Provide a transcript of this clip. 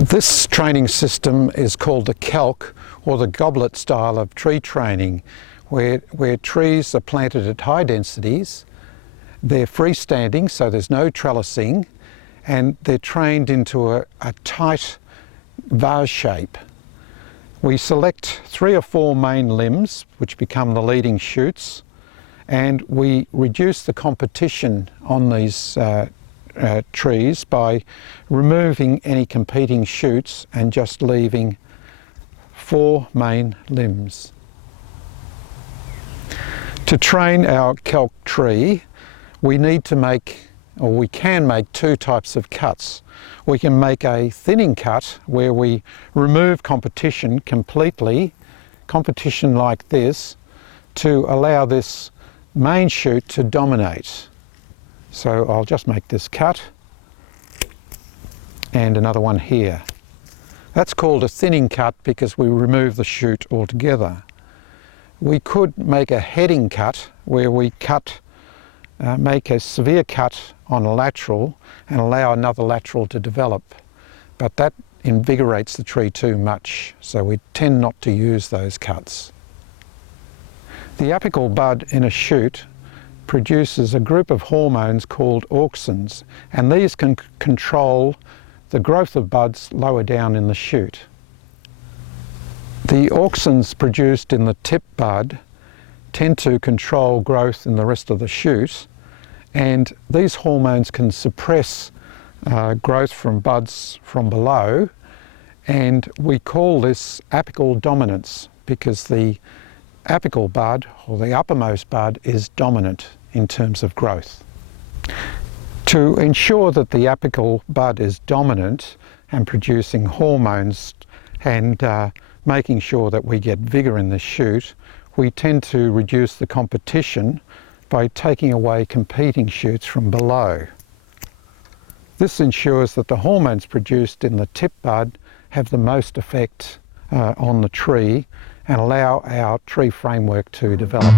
This training system is called the calc, or the goblet style of tree training, where trees are planted at high densities. They're freestanding, so there's no trellising, and they're trained into a tight vase shape. We select 3 or 4 main limbs, which become the leading shoots, and we reduce the competition on these trees by removing any competing shoots and just leaving 4 main limbs. To train our calc tree, we need to make, or we can make, 2 types of cuts. We can make a thinning cut where we remove competition completely, competition like this, to allow this main shoot to dominate. So I'll just make this cut and another one here. That's called a thinning cut because we remove the shoot altogether. We could make a heading cut where we make a severe cut on a lateral and allow another lateral to develop, but that invigorates the tree too much, so we tend not to use those cuts. The apical bud in a shoot produces a group of hormones called auxins, and these can control the growth of buds lower down in the shoot. The auxins produced in the tip bud tend to control growth in the rest of the shoot, and these hormones can suppress growth from buds from below, and we call this apical dominance because the apical bud, or the uppermost bud, is dominant in terms of growth. To ensure that the apical bud is dominant and producing hormones and making sure that we get vigour in the shoot, we tend to reduce the competition by taking away competing shoots from below. This ensures that the hormones produced in the tip bud have the most effect on the tree and allow our tree framework to develop.